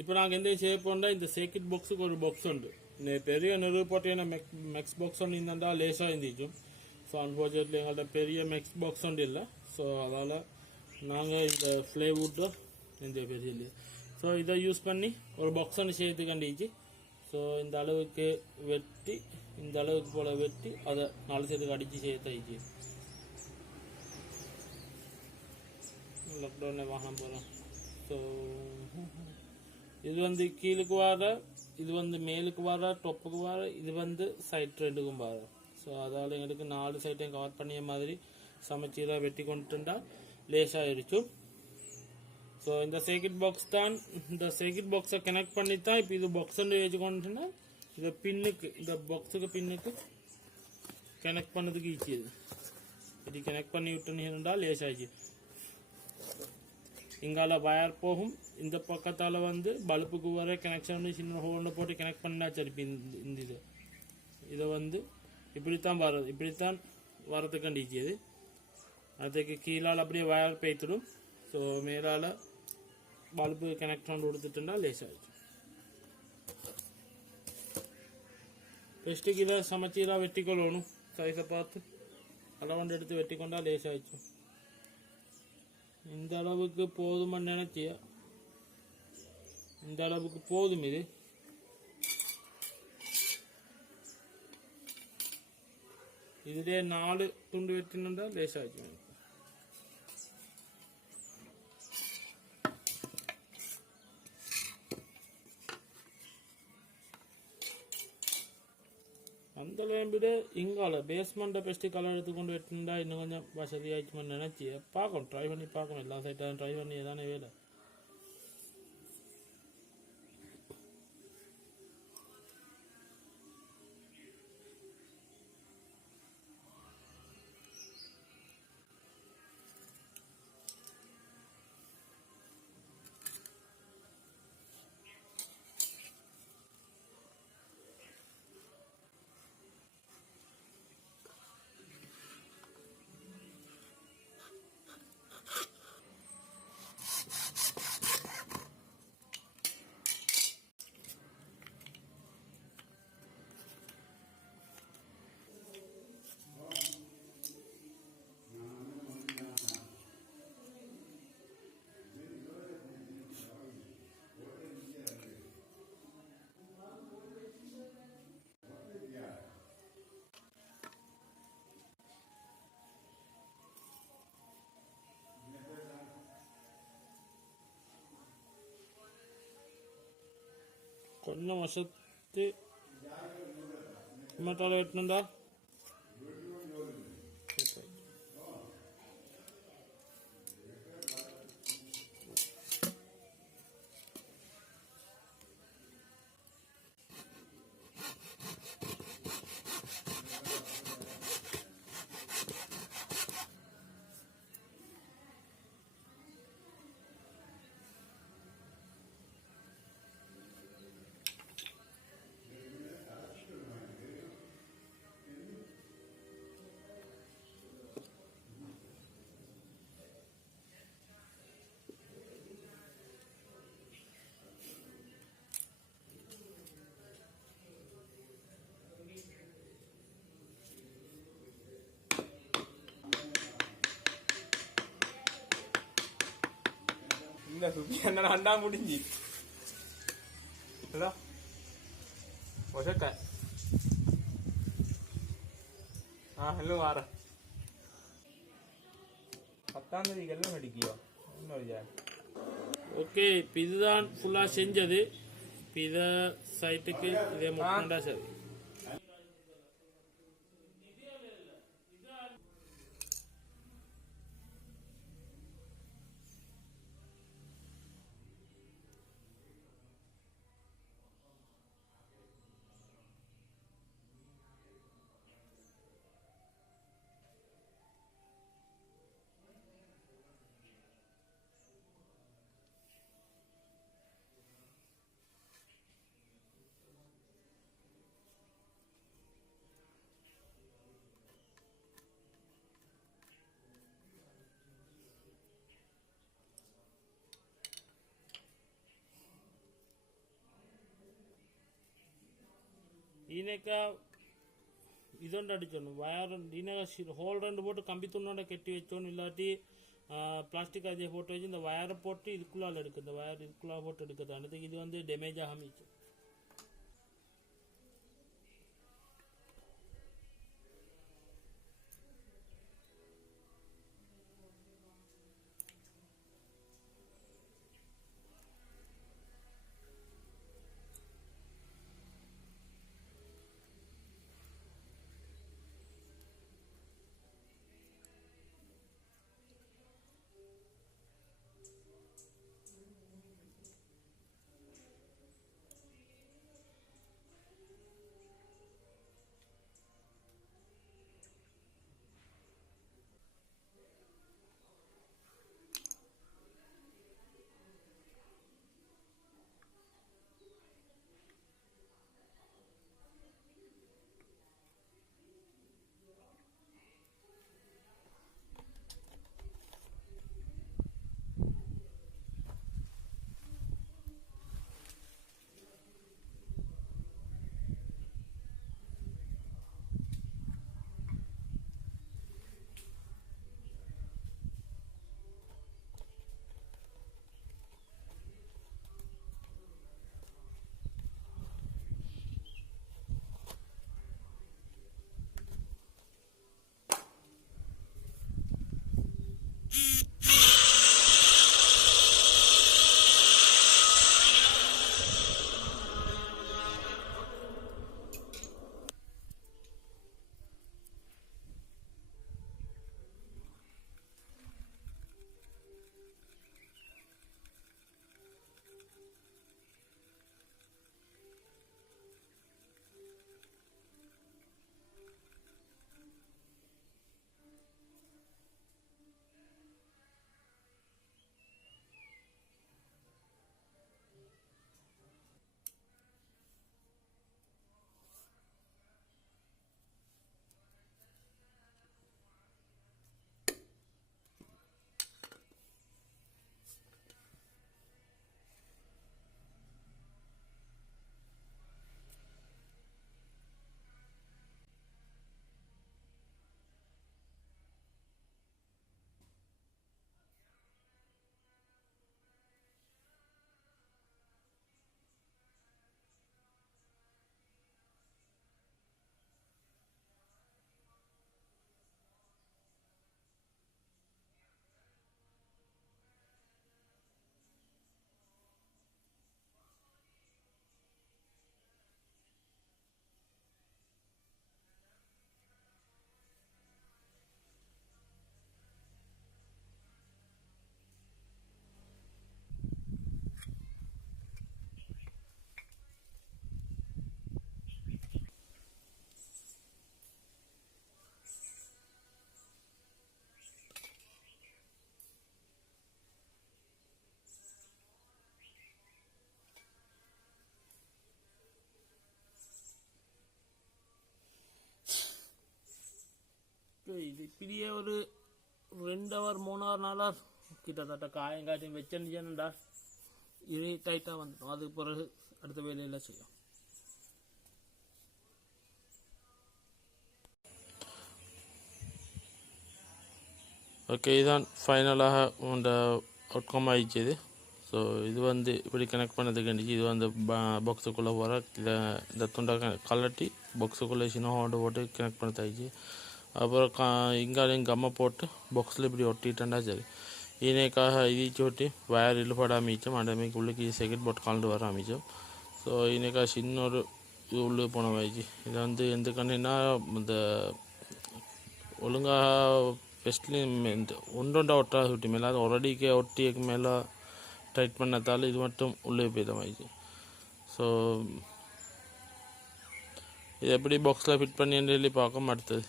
இப்போ நாங்கள் எந்த செய்ய போனால் இந்த சர்க்கிட் பாக்ஸுக்கு ஒரு பாக்ஸ் உண்டு. இந்த பெரிய நிறுவப்பட்ட மெக்ஸ் பாக்ஸ் ஒன்று இருந்தா லேசாக இருந்துச்சும். ஸோ அன்ஃபார்ச்சுனேட்லி எங்கள்கிட்ட பெரிய மெக்ஸ் பாக்ஸ் ஒன்று இல்லை. ஸோ அதால் நாங்கள் இந்த ஃப்ளேவுட்டை இந்த பெரிய இல்லையா, ஸோ இதை யூஸ் பண்ணி ஒரு பாக்ஸ் ஒன்று செய்யறதுக்கு கண்டிச்சு. ஸோ இந்த அளவுக்கு வெட்டி, இந்த அளவுக்கு போல் வெட்டி அதை 4 சேர்த்துக்கு அடித்து செய்ய தைச்சு லாக்டவுனில் வாங்கின போகிறோம். ஸோ இது வந்து கீழுக்கு வர, இது வந்து மேலுக்கு வர, டொப்புக்கு வர, இது வந்து சைட் ரெண்டுக்கும் வர. ஸோ அதால் எங்களுக்கு 4 சைட்டையும் கவர் பண்ணிய மாதிரி சமைச்சீராக வெட்டி கொண்டுட்டா லேசாகிடுச்சு. ஸோ இந்த சர்க்கிட் பாக்ஸ் தான், இந்த சர்க்கிட் பாக்ஸை கனெக்ட் பண்ணி தான் இப்போ இது பாக்ஸ் வச்சு கொண்டுட்டுனா இதை பின்னுக்கு, இந்த பாக்ஸுக்கு பின்னுக்கு கனெக்ட் பண்ணதுக்கு ஈஸியது. இப்படி கனெக்ட் பண்ணி விட்டுனா லேசாகிடுச்சு. இங்கால வயர் போகும், இந்த பக்கத்தால் வந்து பல்புக்கு வர கனெக்ஷன் சின்ன ஹோல்டில் போட்டு கனெக்ட் பண்ணா சரி. இந்த இதை வந்து இப்படித்தான் வர்றது, இப்படித்தான் வரதுக்கு கண்டிச்சது. அதுக்கு கீழால் அப்படியே வயர் பேய்த்துடும். ஸோ மேலால் பல்பு கனெக்ஷன் கொடுத்துட்டுண்டா லேசாகிடுச்சு. ஃபஸ்ட்டுக்கு இதை சமைச்சீராக வெட்டிக்கொள்ளணும். சைஸை பார்த்து அளவண்டு எடுத்து வெட்டி கொண்டா லேசாகிடுச்சு. இந்த அளவுக்கு போதுமான்னு நினைச்சியா, இந்த அளவுக்கு போதும். இது இதுலேயே 4 துண்டு வெட்டினா லேசாச்சு. அந்த லேம்பிட இங்கால பேஸ்மெண்ட்டை பெஸ்ட்டு கலர் எடுத்துக்கொண்டு வெட்டினா இன்னும் கொஞ்சம் வசதியாச்சுன்னு நினச்சி பார்க்கணும், ட்ரை பண்ணி பார்க்கணும். எல்லா சைட்டாக ட்ரை பண்ணி தானே வேலை. கொஞ்சம் வசத்து மட்டால வெட்டணுண்டா. இந்த சுத்தி என்ன அண்டா முடிஞ்சு ஒசக்க. ஹலோ வார 10ஆம் தேதிக்கெல்லாம் நடிக்கியோ இன்னொரு. ஓகே, இப்போ இதுதான் ஃபுல்லாக செஞ்சது. இப்போ இதை சைட்டுக்கு இதே முக்கியண்டா சரி. ඊනක இதொண்டு அடிச்சோணும் வயர் ஈனக ஹோல் 2 போட்டு கம்பி துண்ணோட கெட்டி வச்சோன்னு இல்லாட்டி பிளாஸ்டிக் அதே போட்டு வச்சு இந்த வயரை போட்டு இதுக்குள்ளால் எடுக்கு இந்த வயர் இதுக்குள்ளா போட்டு எடுக்குது இது வந்து டேமேஜ் ஆகாமிச்சு இது இப்படியே ஒரு 2 hour 3 hour 4 hour கிட்டத்தட்ட காயங்காட்டியும் வச்சுட்டா இதே டைட்டாக வந்துடும். அதுக்கு பிறகு அடுத்த வேலையெல்லாம் செய்யும். ஓகே, இதுதான் ஃபைனலாக உண்ட அவுட்கம் ஆயிடுச்சு இது. ஸோ இது வந்து இப்படி கனெக்ட் பண்ணதுக்கு இது வந்து பாக்ஸுக்குள்ளே போகிற இந்த துண்டை கலட்டி பாக்ஸுக்குள்ளே சின்ன போட்டு கனெக்ட் பண்ணதாயிடுச்சு. அப்புறம் இங்காலையும் கம்மை போட்டு பாக்ஸில் இப்படி ஒட்டிட்டேன்டா சரி. ஈனேக்காக இதிச்சு ஒட்டி வயர் இழுபட ஆரம்பித்தோம். அண்டமைக்கு உள்ளுக்கு செகண்ட் போட்டு கலந்து வர ஆரம்பித்தோம். ஸோ ஈனேக்காக சின்ன ஒரு இது உள்ளே போன வாய்ச்சி. இதை வந்து எந்த கண்ணுன்னா இந்த ஒழுங்காக பெஸ்ட்லேயும் இந்த ஒன்றொண்டா ஒட்டாக விட்டு மேலே அது ஒரடிக்கே ஒட்டிக்கு மேலே டைட் பண்ணதால் இது மட்டும் உள்ளே போய்தமாயிடுச்சு. ஸோ இது எப்படி பாக்ஸில் ஃபிட் பண்ணி பார்க்க அடுத்தது